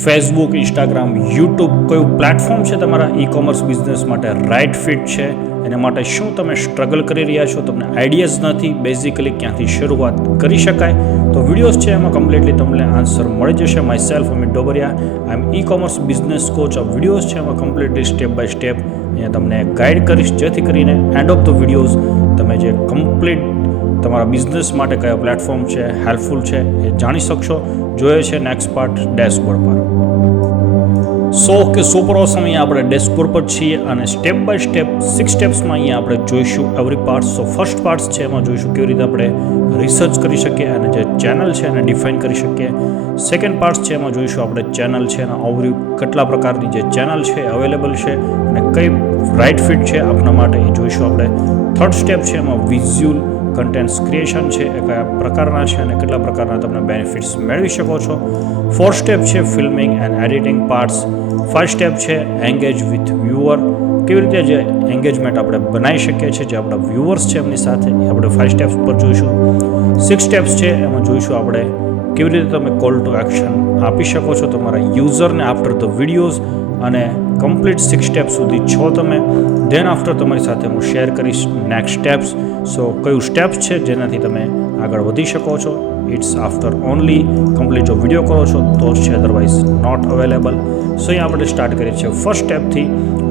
Facebook, Instagram, YouTube કયું platform છે તમારા ઈ કોમર્સ બિઝનેસ માટે રાઇટ ફિટ છે? એના માટે શું તમે સ્ટ્રગલ કરી રહ્યા છો, તમને આઈડિયાઝ નથી, બેઝિકલી ક્યાંથી શરૂઆત કરી શકાય? તો વિડીયોઝ છે એમાં કમ્પ્લીટલી તમને આન્સર મળી જશે. Myself Amit Dobariya, I am ecommerce business coach. આ વિડીયોઝ છે એમાં કમ્પ્લીટલી સ્ટેપ બાય સ્ટેપ અહીંયા તમને ગાઈડ કરીશ, જેથી કરીને એન્ડ ઓફ ધ વિડીયોઝ તમે જે કમ્પ્લીટ તમારા બિઝનેસ માટે કયા પ્લેટફોર્મ છે હેલ્પફુલ છે એ જાણી શકશો. જોઈએ છે નેક્સ્ટ પાર્ટ ડેશબોર્ડ પર. સુપર ઓસમ અહીંયા આપણે ડેશબોર્ડ પર છીએ અને સ્ટેપ બાય સ્ટેપ 6 સ્ટેપ્સમાં અહીંયા આપણે જોઈશું એવરી પાર્ટ. ફર્સ્ટ પાર્ટ છે એમાં જોઈશું કેવી રીતે આપણે રિસર્ચ કરી શકીએ અને જે ચેનલ છે એને ડિફાઇન કરી શકીએ. સેકન્ડ પાર્ટ છે એમાં જોઈશું આપણે ચેનલ છે એના ઓવરવ્યૂ, કેટલા પ્રકારની જે ચેનલ છે અવેલેબલ છે અને કઈ રાઇટ ફિટ છે આપણા માટે એ જોઈશું આપણે. થર્ડ સ્ટેપ છે એમાં વિઝ્યુઅલ કન્ટેન્ટ્સ ક્રિએશન છે એ કયા પ્રકારના છે અને કેટલા પ્રકારના તમને બેનિફિટ્સ મેળવી શકો છો. ફોર્થ સ્ટેપ છે filming and editing parts. 5 step છે એંગેજ વિથ વ્યુઅર, કેવી રીતે જે એંગેજમેન્ટ આપણે બનાવી શકીએ છીએ જે આપણા વ્યુઅર્સ છે એમની સાથે, એ આપણે 5 સ્ટેપ્સ પર જોઈશું. 6 સ્ટેપ્સ છે એમાં જોઈશું આપણે કેવી રીતે તમે કોલ ટુ એક્શન આપી શકો છો તમારા યુઝરને આફ્ટર ધ વિડીયોઝ, અને કમ્પ્લીટ 6 સ્ટેપ્સ સુધી છો તમે. ધેન આફ્ટર તમારી સાથે હું શેર કરીશ નેક્સ્ટ સ્ટેપ્સ. કયું સ્ટેપ્સ છે જેનાથી તમે આગળ વધી શકો છો. ઇટ્સ આફ્ટર ઓનલી કમ્પ્લીટ જો વિડીયો કરો છો તો જ છે, અધરવાઇઝ નોટ અવેલેબલ. અહીંયા આપણે સ્ટાર્ટ કરીએ છીએ ફર્સ્ટ સ્ટેપથી,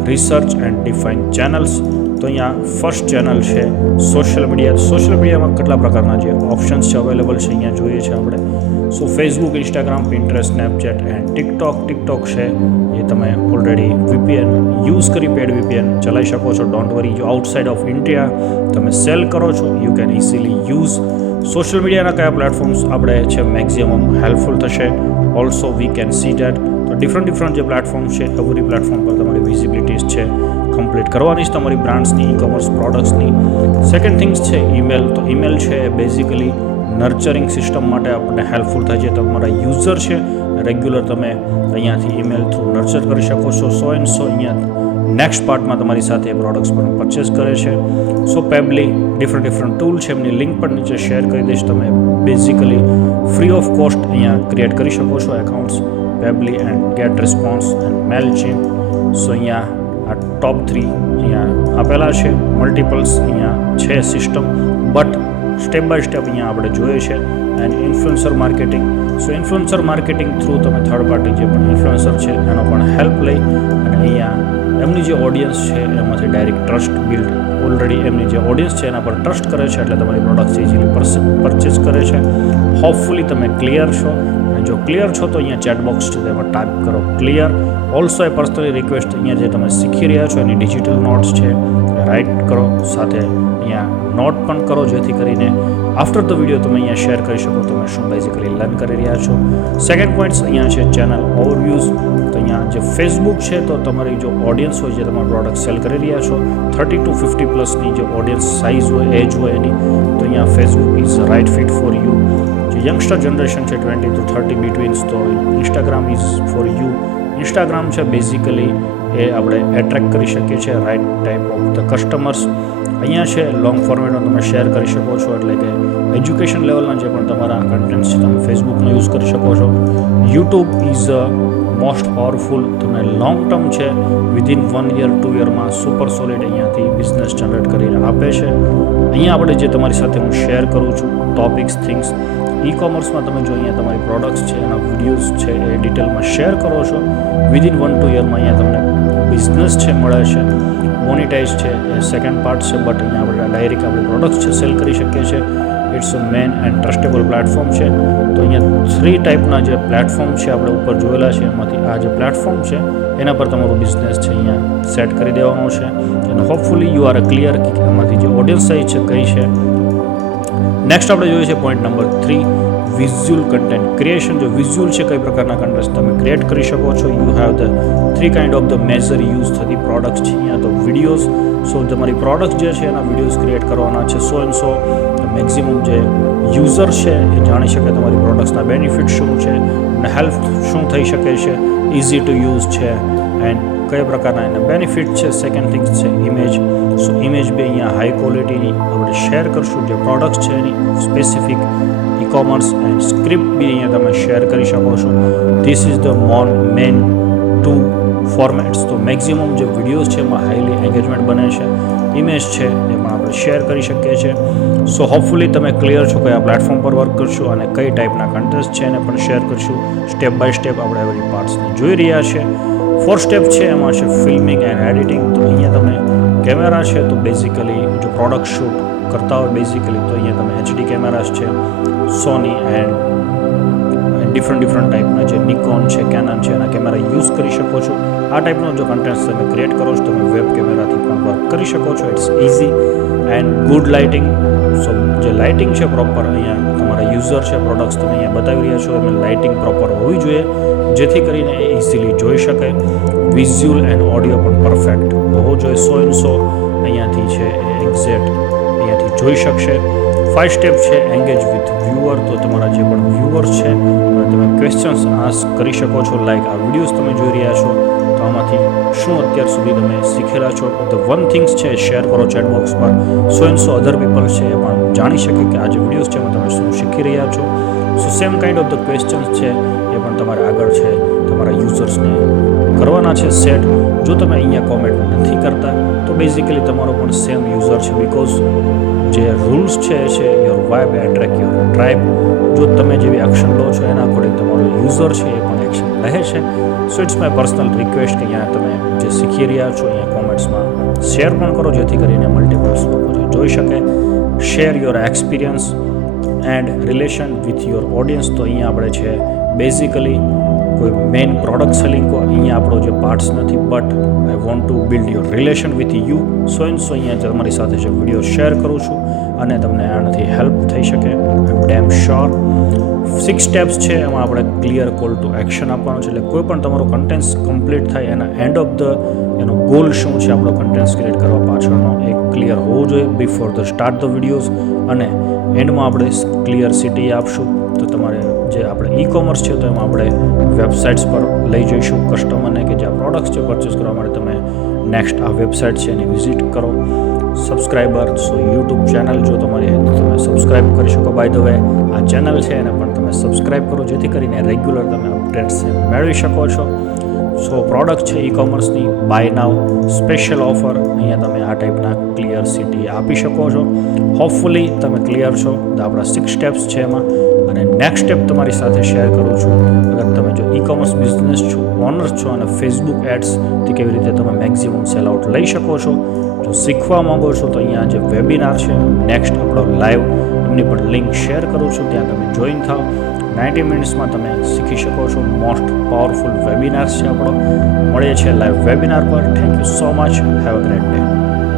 રિસર્ચ એન્ડ ડિફાઇન ચેનલ્સ. તો અહીંયા ફર્સ્ટ ચેનલ છે સોશિયલ મીડિયા. સોશિયલ મીડિયામાં કેટલા પ્રકારના જે ઓપ્શન્સ છે અવેલેબલ છે અહીંયા જોઈએ છે આપણે. Facebook, Instagram, Pinterest, Snapchat and TikTok છે એ તમે ઓલરેડી VPN યુઝ કરી પેડ VPN ચલાવી શકો છો. ડોન્ટ વરી, જો આઉટસાઇડ ઓફ ઇન્ડિયા તમે સેલ કરો છો you can easily use. Social મીડિયાના કયા પ્લેટફોર્મ્સ આપણે છે મેક્સિમમ હેલ્પફુલ થશે, also we can see that. તો ડિફરન્ટ જે પ્લેટફોર્મ છે એવરી પ્લેટફોર્મ પર તમારી વિઝિબિલિટીઝ છે કમ્પ્લીટ કરવાની છે તમારી બ્રાન્ડ્સની, ઈ કોમર્સ પ્રોડક્ટ્સની. સેકન્ડ થિંગ્સ છે ઈમેલ. તો ઈમેલ છે બેઝિકલી નર્ચરિંગ સિસ્ટમ માટે આપણને હેલ્પફુલ થાય છે. તમારા યુઝર છે રેગ્યુલર તમે અહીંયાથી ઈમેલ થ્રુ નર્ચર કરી શકો છો. અહીંયા નેક્સ્ટ પાર્ટમાં તમારી સાથે એ પ્રોડક્ટ્સ પણ પરચેસ કરે છે. પેબલી ડિફરન્ટ ટૂલ છે, એમની લિંક પણ નીચે શેર કરી દઈશ. તમે બેઝિકલી ફ્રી ઓફ કોસ્ટ અહીંયા ક્રિએટ કરી શકો છો accounts. Pabbly and GetResponse and Mailchimp. અહીંયા આ ટોપ 3 અહીંયા આપેલા છે. મલ્ટિપલ્સ અહીંયા છે system, but step by step અહીંયા આપણે જોઈએ છે. And influencer marketing. Influencer marketing through તમે થર્ડ પાર્ટી જે પણ ઇન્ફ્લુએન્સર છે એનો પણ હેલ્પ લઈ અને અહીંયા એમની જે ઓડિયન્સ છે એમાંથી ડાયરેક્ટ ટ્રસ્ટ બિલ્ડ, ઓલરેડી એમની જે ઓડિયન્સ છે એના પર ટ્રસ્ટ કરે છે એટલે તમારી પ્રોડક્ટ્સ ઇઝીલી પરચેસ કરે છે. હોપફુલી તમે ક્લિયર છો, અને જો ક્લિયર છો તો અહીંયા ચેટ બોક્સ છે તેમાં ટાઈપ કરો clear. Also a personally request, અહીંયા જે તમે શીખી રહ્યા છો એની ડિજિટલ નોટ્સ છે રાઇટ કરો, સાથે અહીંયા નોટ પણ કરો જેથી કરીને આફ્ટર ધ વિડીયો તમે અહીંયા શેર કરી શકો તમે શું બેઝિકલી લર્ન કરી રહ્યા છો. સેકન્ડ પોઈન્ટ્સ અહીંયા છે ચેનલ ઓવરવ્યૂઝ. તો અહીંયા જે ફેસબુક છે તો તમારી જો ઓડિયન્સ હોય જે તમારા પ્રોડક્ટ સેલ કરી રહ્યા છો 30 to 50 પ્લસની જે ઓડિયન્સ સાઇઝ હોય, એજ હોય એની, તો અહીંયા Facebook is right fit for you. જે યંગસ્ટર જનરેશન છે 20 to 30 બિટવીન્સ, તો Instagram is for you. Instagram છે બેઝિકલી એ આપણે એટ્રેક્ટ કરી શકીએ છીએ right type of the customers. અહીંયા છે લોંગ ફોર્મેટમાં તમે શેર કરી શકો છો, એટલે કે એજ્યુકેશન લેવલના જે પણ તમારા કન્ટેન્ટ્સ છે તમે ફેસબુકનો યુઝ કરી શકો છો. યુટ્યુબ ઇઝ મોસ્ટ પાવરફુલ, તમને લોંગ ટર્મ છે વિધિન 1 year 2 yeરમાં સુપર સોલિડ અહીંયાથી બિઝનેસ જનરેટ કરીને આપે છે. અહીંયા આપણે જે તમારી સાથે હું શેર કરું છું ટોપિક્સ, થિંગ્સ, ઈ કોમર્સમાં તમે જો અહીંયા તમારી પ્રોડક્ટ્સ છે એના વિડીયોઝ છે એ ડિટેલમાં શેર કરો છો વિધિન 1-2 yeરમાં અહીંયા તમને બિઝનેસ છે મળે છે. મોનિટાઇઝ છે એ સેકન્ડ પાર્ટ છે, બટ અહીંયા આપણે ડાયરેક્ટ આપણી પ્રોડક્ટ્સ છે સેલ કરી શકીએ છીએ. It's a main and trustable platform છે. તો અહીંયા 3 ટાઈપના જે પ્લેટફોર્મ છે આપણે ઉપર જોયેલા છે, એમાંથી આ જે પ્લેટફોર્મ છે એના પર તમારો બિઝનેસ છે અહીંયા સેટ કરી દેવાનો છે. અને hopefully you are a clear કે એમાંથી જે ઓડિયન્સ સાઇઝ છે કઈ છે. નેક્સ્ટ આપણે જોઈએ છે point number 3, visual content creation. જો વિઝ્યુઅલ છે કઈ પ્રકારના કન્ટેન્ટ તમે ક્રિએટ કરી શકો છો. You have the 3 kind of the major use થતી પ્રોડક્ટ્સ છે અહીંયા. તો વિડીયોઝ, તમારી પ્રોડક્ટ જે છે એના વિડીયોઝ ક્રિએટ કરવાના છે. મેક્સિમમ જે યુઝર છે એ જાણી શકે તમારી પ્રોડક્ટ્સના બેનિફિટ શું છે અને હેલ્પ શું થઈ શકે છે, ઇઝી ટુ યુઝ છે એન્ડ કયા પ્રકારના એના બેનિફિટ છે. સેકન્ડ થિંગ્સ છે ઇમેજ. સો ઇમેજ બી અહીંયા હાઈ ક્વોલિટીની આપણે શેર કરશું. જે પ્રોડક્ટ છે એની સ્પેસિફિક e-commerce એન્ડ સ્ક્રિપ્ટ બી અહીંયા તમે શેર કરી શકો છો. This is the main two formats. તો મેક્સિમમ જે વિડીયોઝ છે એમાં હાઈલી એન્ગેજમેન્ટ બને છે. ઇમેજ છે એ પણ આપણે શેર કરી શકીએ છીએ. સો હોપફુલી તમે ક્લિયર છો કયા પ્લેટફોર્મ પર વર્ક કરશું અને કઈ ટાઈપના કન્ટેન્ટ છે એને પણ શેર કરશું. સ્ટેપ બાય સ્ટેપ આપણે એવરી પાર્ટ્સને જોઈ રહ્યા છે. 4 સ્ટેપ છે એમાં છે ફિલ્મિંગ એન્ડ એડિટિંગ. તો અહીંયા તમે કેમેરા છે તો બેઝિકલી જો પ્રોડક્ટ શૂટ કરતા હોય બેઝિકલી તો અહીંયા તમે HD કેમેરાસ છે, સોની એન્ડ ડિફરન્ટ ટાઈપના જે નિકોન છે, કેનન છે એના કેમેરા યુઝ કરી શકો છો. આ ટાઈપનો જો કન્ટેન્ટ તમે ક્રિએટ કરો છો તમે વેબ કેમેરાથી પણ વર્ક કરી શકો છો. It's easy and good lighting. So જે લાઇટિંગ છે પ્રોપર અહીંયા તમારા યુઝર છે પ્રોડક્ટ્સ તમે અહીંયા બતાવી રહ્યા છો એમાં લાઇટિંગ પ્રોપર હોવી જોઈએ જેથી કરીને એ ઇઝીલી જોઈ શકે. વિઝ્યુઅલ એન્ડ ઓડિયો પણ પરફેક્ટ હોવો જોઈએ. 100 અહીંયાથી છે એ એક્ઝેક્ટ અહીંયાથી જોઈ શકશે. 5 સ્ટેપ છે એંગેજ વિથ વ્યુઅર. તો તમારા જે પણ વ્યુઅર્સ છે તમે ક્વેશ્ચન્સ આસ્ક કરી શકો છો. લાઈક આ વિડીયોઝ તમે જોઈ રહ્યા છો તો આમાંથી શું અત્યાર સુધી તમે શીખેલા છો. ધ વન થિંગ્સ છે શેર કરો ચેટ બોક્સ પર. 100 અધર પીપલ છે એ પણ જાણી શકે કે આ જે વિડીયોઝ છે એમાં તમે શું શીખી રહ્યા છો. So same kind of the questions છે એ પણ તમારે આગળ છે તમારા યુઝર્સને કરવાના છે સેટ. જો તમે અહીંયા કોમેન્ટ નથી કરતા તો બેઝિકલી તમારો પણ સેમ યુઝર છે. બિકોઝ જે રૂલ્સ છે your vibe attract your tribe. જો તમે જેવી એક્શન લો છો એના અકોર્ડિંગ તમારો યુઝર છે એ પણ એક્શન લે છે. So it's my personal request કે અહીંયા તમે જે શીખી રહ્યા છો અહીંયા કોમેન્ટ્સમાં શેર પણ કરો જેથી કરીને મલ્ટિપલ્સ લોકો જોઈ શકે. Share your experience and relation with your audience. તો અહીંયા આપણે છે બેઝિકલી કોઈ મેઇન પ્રોડક્ટ સેલિંગ કો અહીંયા આપણો જે પાર્ટ્સ નથી but I want to build your relation with you. So અહીંયા તમારી સાથે જે વિડીયો શેર કરું છું અને તમને આનાથી હેલ્પ થઈ શકે. આઈ એમ ડેમ શ્યોર. 6 સ્ટેપ્સ છે એમાં આપણે ક્લિયર કોલ ટુ એક્શન આપવાનું છે. એટલે કોઈ પણ તમારો કન્ટેન્ટ કમ્પ્લીટ થાય એના એન્ડ ઓફ ધ એનો ગોલ શું છે આપણો કન્ટેન્ટ ક્રિએટ કરવા પાછળનો એ ક્લિયર હોવું જોઈએ before the start the videos. અને એન્ડમાં આપણે ક્લિયર સિટી આપશું. તો તમારે જે આપણે e-commerce છે તો એમાં આપણે વેબસાઇટ્સ પર લઈ જઈશું કસ્ટમરને કે જે આ પ્રોડક્ટ્સ છે પરચેસ કરવા માટે તમે નેક્સ્ટ આ વેબસાઇટ છે એની વિઝિટ કરો. સબસ્ક્રાઈબર સો યુટ્યુબ ચેનલ જો તમારી તમે સબસ્ક્રાઈબ કરી શકો. બાય ધ વે આ ચેનલ છે એને પણ તમે સબસ્ક્રાઈબ કરો જેથી કરીને રેગ્યુલર તમે અપડેટ્સ મેળવી શકો છો. સો પ્રોડક્ટ છે e-commerceની બાય નાવ સ્પેશિયલ ઓફર અહીંયા તમે આ ટાઈપના ક્લિયર સિટી આપી શકો છો. હોપફુલી તમે ક્લિયર છો. તો આપણા 6 સ્ટેપ્સ છે એમાં. અને નેક્સ્ટ સ્ટેપ તમારી સાથે શેર કરું છું. અગર તમે જો e-commerce બિઝનેસ છો, ઓનર છો અને ફેસબુક એડ્સથી કેવી રીતે તમે મેક્સિમમ સેલ આઉટ લઈ શકો છો જો શીખવા માંગો છો તો અહીંયા જે વેબિનાર છે નેક્સ્ટ આપણો લાઈવ એમની પણ લિંક શેર કરું છું. ત્યાં તમે જોઈન થાઓ. 90 મિનિટ્સમાં તમે શીખી શકો છો. મોસ્ટ પાવરફુલ વેબિનાર્સ છે આપણો. મળીએ છીએ લાઈવ વેબિનાર પર. Thank you so much. Have a great day.